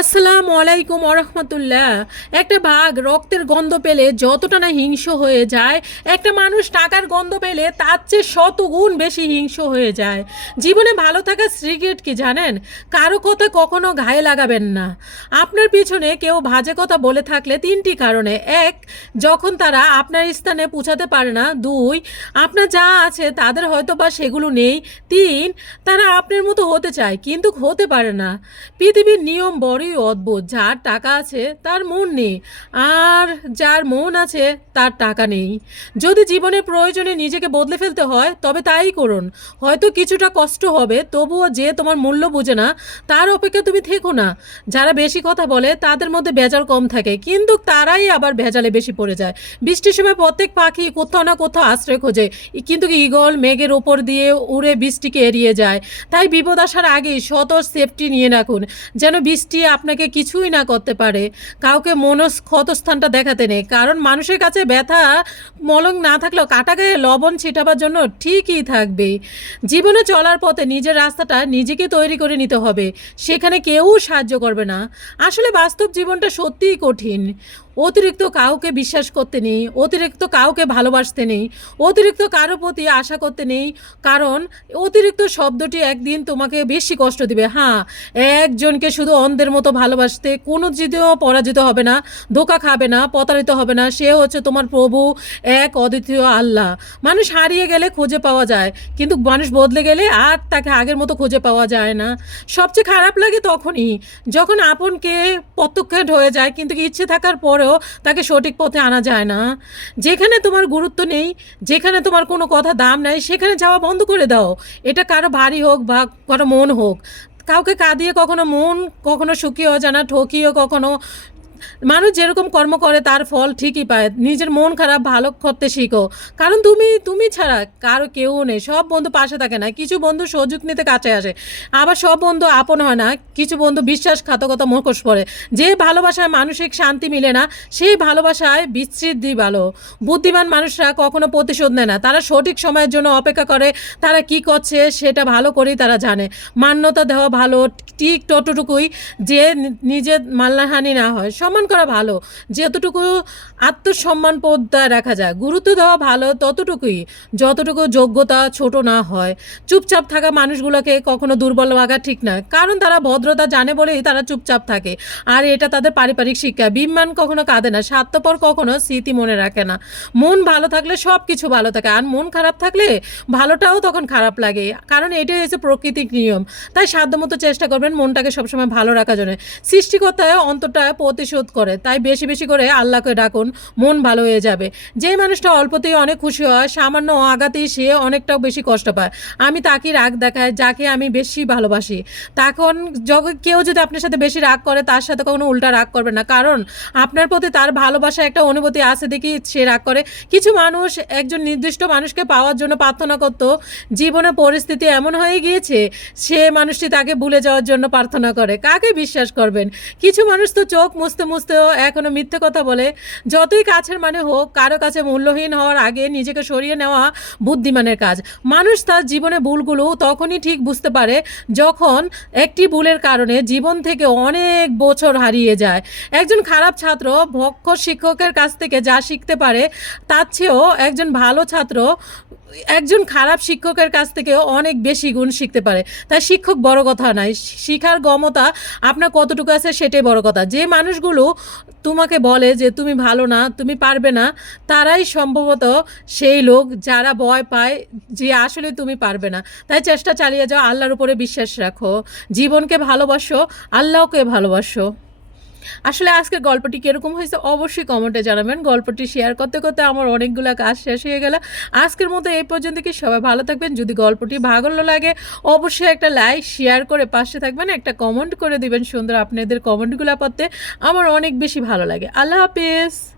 আসসালামু আলাইকুম ওরহমতুল্লাহ। একটা বাঘ রক্তের গন্ধ পেলে যতটা না হিংস হয়ে যায়, একটা মানুষ টাকার গন্ধ পেলে তার চেয়ে শত গুণ বেশি হিংস হয়ে যায়। জীবনে ভালো থাকার সিক্রেট কি জানেন? কারও কথা কখনো ঘায়ে লাগাবেন না। আপনার পিছনে কেউ বাজে কথা বলে থাকলে তিনটি কারণে। এক, যখন তারা আপনার স্থানে পৌঁছাতে পারে না। দুই, আপনার যা আছে তাদের হয়তো বা সেগুলো নেই। তিন, তারা আপনার মতো হতে চায়, কিন্তু হতে পারে না। পৃথিবীর নিয়ম বড়ই অদ্ভুত যার টাকা আছে তার মন নেই। আর যার মন আছে তার টাকা নেই। যদি জীবনে প্রয়োজনে নিজেকে বদলে ফেলতে হয়, তবে তাই করুন। হয়তো কিছুটা কষ্ট হবে, তবুও যে তোমার মূল্য বোঝে না, তার অপেক্ষা তুমি থেকো না। যারা বেশি কথা বলে, তাদের মধ্যে ভেজাল কম থাকে, কিন্তু তারাই আবার ভেজালে বেশি পড়ে যায়। বৃষ্টির সময় প্রত্যেক পাখি কোথাও না কোথাও আশ্রয় খোঁজে, কিন্তু ঈগল মেঘের ওপর দিয়ে উড়ে বৃষ্টিকে এড়িয়ে যায়। তাই বিপদ আসার আগেই শত সেফটি নিয়ে রাখুন, যেন বৃষ্টি আপনাকে কিছুই না করতে পারে। কাউকে মনস ক্ষতস্থানটা দেখাতে নেই। কারণ মানুষের কাছে ব্যথা মলং না থাকলেও কাটা গায়ে লবণ ছিটাবার জন্য ঠিকই থাকবে। জীবনে চলার পথে নিজের রাস্তাটা নিজেকে তৈরি করে নিতে হবে। সেখানে কেউ সাহায্য করবে না। আসলে বাস্তব জীবনটা সত্যিই কঠিন। অতিরিক্ত কাউকে বিশ্বাস করতে নেই, অতিরিক্ত কাউকে ভালোবাসতে নেই, অতিরিক্ত কারও প্রতি আশা করতে নেই। কারণ অতিরিক্ত শব্দটি একদিন তোমাকে বেশি কষ্ট দিবে। হ্যাঁ একজনকে শুধু অন্ধের মতো ভালোবাসতে কোনো যদিও পরাজিত হবে না, ধোকা খাবে না, প্রতারিত হবে না। সে হচ্ছে তোমার প্রভু, এক অদ্বিতীয় আল্লাহ। মানুষ হারিয়ে গেলে খুঁজে পাওয়া যায়, কিন্তু মানুষ বদলে গেলে আর তাকে আগের মতো খুঁজে পাওয়া যায় না। সবচেয়ে খারাপ লাগে তখনই যখন আপনকে প্রত্যক্ষেট হয়ে যায়, কিন্তু ইচ্ছে থাকার পরেও তাকে সঠিক পথে আনা যায় না। যেখানে তোমার গুরুত্ব নেই, যেখানে তোমার কোনো কথা দাম নাই, সেখানে যাওয়া বন্ধ করে দাও। এটা কারও ভারী হোক বা কারও মন হোক। কাউকে কাঁদিয়ে কখনো মন কখনো সুখীও যায় না ঠকিও কখনো মানুষ যেরকম কর্ম করে, তার ফল ঠিকই পায়। নিজের মন খারাপ, ভালো করতে শিখো। কারণ তুমি তুমি ছাড়া কারও কেউ নেই। সব বন্ধু পাশে থাকে না। কিছু বন্ধু সুযোগ নিতে কাছে আসে। আবার সব বন্ধু আপন হয় না। কিছু বন্ধু বিশ্বাসঘাতকতা মুখোশ পড়ে। যে ভালোবাসায় মানসিক শান্তি মিলে না, সেই ভালোবাসায় বিচ্ছিদ্ধি ভালো। বুদ্ধিমান মানুষরা কখনো প্রতিশোধ নেয় না। তারা সঠিক সময়ের জন্য অপেক্ষা করে। তারা কি করছে সেটা ভালো করেই তারা জানে। মান্যতা দেওয়া ভালো, ঠিক ততটুকুই যে নিজের মাল্লাহানি না হয়। সম্মান করা ভালো, যতটুকু আত্মসম্মান পদ্মায় রাখা যায়। গুরুত্ব দেওয়া ভালো ততটুকুই, যতটুকু যোগ্যতা ছোট না হয়। চুপচাপ থাকা মানুষগুলোকে কখনো দুর্বল লাগা ঠিক নয়, কারণ তারা ভদ্রতা জানে বলেই তারা চুপচাপ থাকে, আর এটা তাদের পারিবারিক শিক্ষা। বিমান কখনো কাঁদে না, স্বার্থপর কখনো স্মৃতি মনে রাখে না। মন ভালো থাকলে সব কিছু ভালো থাকে, আর মন খারাপ থাকলে ভালোটাও তখন খারাপ লাগে, কারণ এটাই হচ্ছে প্রকৃতিক নিয়ম। তাই সাধ্যমতো চেষ্টা করবেন মনটাকে সবসময় ভালো রাখার জন্য। সৃষ্টিকর্তায় অন্তরটা প্রতিশোধ করে, তাই বেশি বেশি করে আল্লাহকে ডাকুন, মন ভালো হয়ে যাবে। যে মানুষটা অল্পতেই অনেক খুশি হয়, সামান্য আঘাতেই সে অনেকটাও বেশি কষ্ট পায়। আমি তাকে রাগ দেখায় যাকে আমি বেশি ভালোবাসি। তখন যখন কেউ যদি আপনার সাথে বেশি রাগ করে, তার সাথে কখনো উল্টা রাগ করবে না। কারণ, আপনার প্রতি তার ভালোবাসা একটা অনুভূতি আছে দেখি সে রাগ করে। কিছু মানুষ একজন নির্দিষ্ট মানুষকে পাওয়ার জন্য প্রার্থনা করত, জীবনে পরিস্থিতি এমন হয়ে গিয়েছে, সে মানুষটি তাকে ভুলে যাওয়ার জন্য প্রার্থনা করে। কাকে বিশ্বাস করবেন? কিছু মানুষ তো চোখ মুছতে মুছতেও এখনও মিথ্যে কথা বলে, যতই কাছের মানে হোক, কারও কাছে মূল্যহীন হওয়ার আগে নিজেকে সরিয়ে নেওয়া বুদ্ধিমানের কাজ। মানুষ তার জীবনে ভুলগুলো তখনই ঠিক বুঝতে পারে যখন একটি ভুলের কারণে জীবন থেকে অনেক বছর হারিয়ে যায়। একজন খারাপ ছাত্র ভক্ষ শিক্ষকের কাছ থেকে যা শিখতে পারে, তার চেয়েও একজন ভালো ছাত্র একজন খারাপ শিক্ষকের কাছ থেকে অনেক বেশি গুণ শিখতে পারে। তাই শিক্ষক বড় কথা নয়, শিখার গমতা আপনার কতটুকু আছে সেটাই বড় কথা। যে মানুষগুলো তোমাকে বলে যে তুমি ভালো না, তুমি পারবে না, তারাই সম্ভবত সেই লোক যারা ভয় পায় যে আসলে তুমি পারবে না। তাই চেষ্টা চালিয়ে যাও, আল্লাহর উপরে বিশ্বাস রাখো। জীবনকে ভালোবাসো, আল্লাহকে ভালোবাসো। আসলে আজকের গল্পটি কীরকম হয়েছে অবশ্যই কমেন্টে জানাবেন। গল্পটি শেয়ার করতে করতে আমার অনেকগুলো কাজ শেষ হয়ে গেল। আজকের মতো এই পর্যন্ত কি সবাই ভালো থাকবেন? যদি গল্পটি ভালো লাগে, অবশ্যই একটা লাইক শেয়ার করে পাশে থাকবেন, একটা কমেন্ট করে দিবেন সুন্দর আপনাদের কমেন্টগুলো পড়তে। আমার অনেক বেশি ভালো লাগে। আল্লাহ হাফিজ।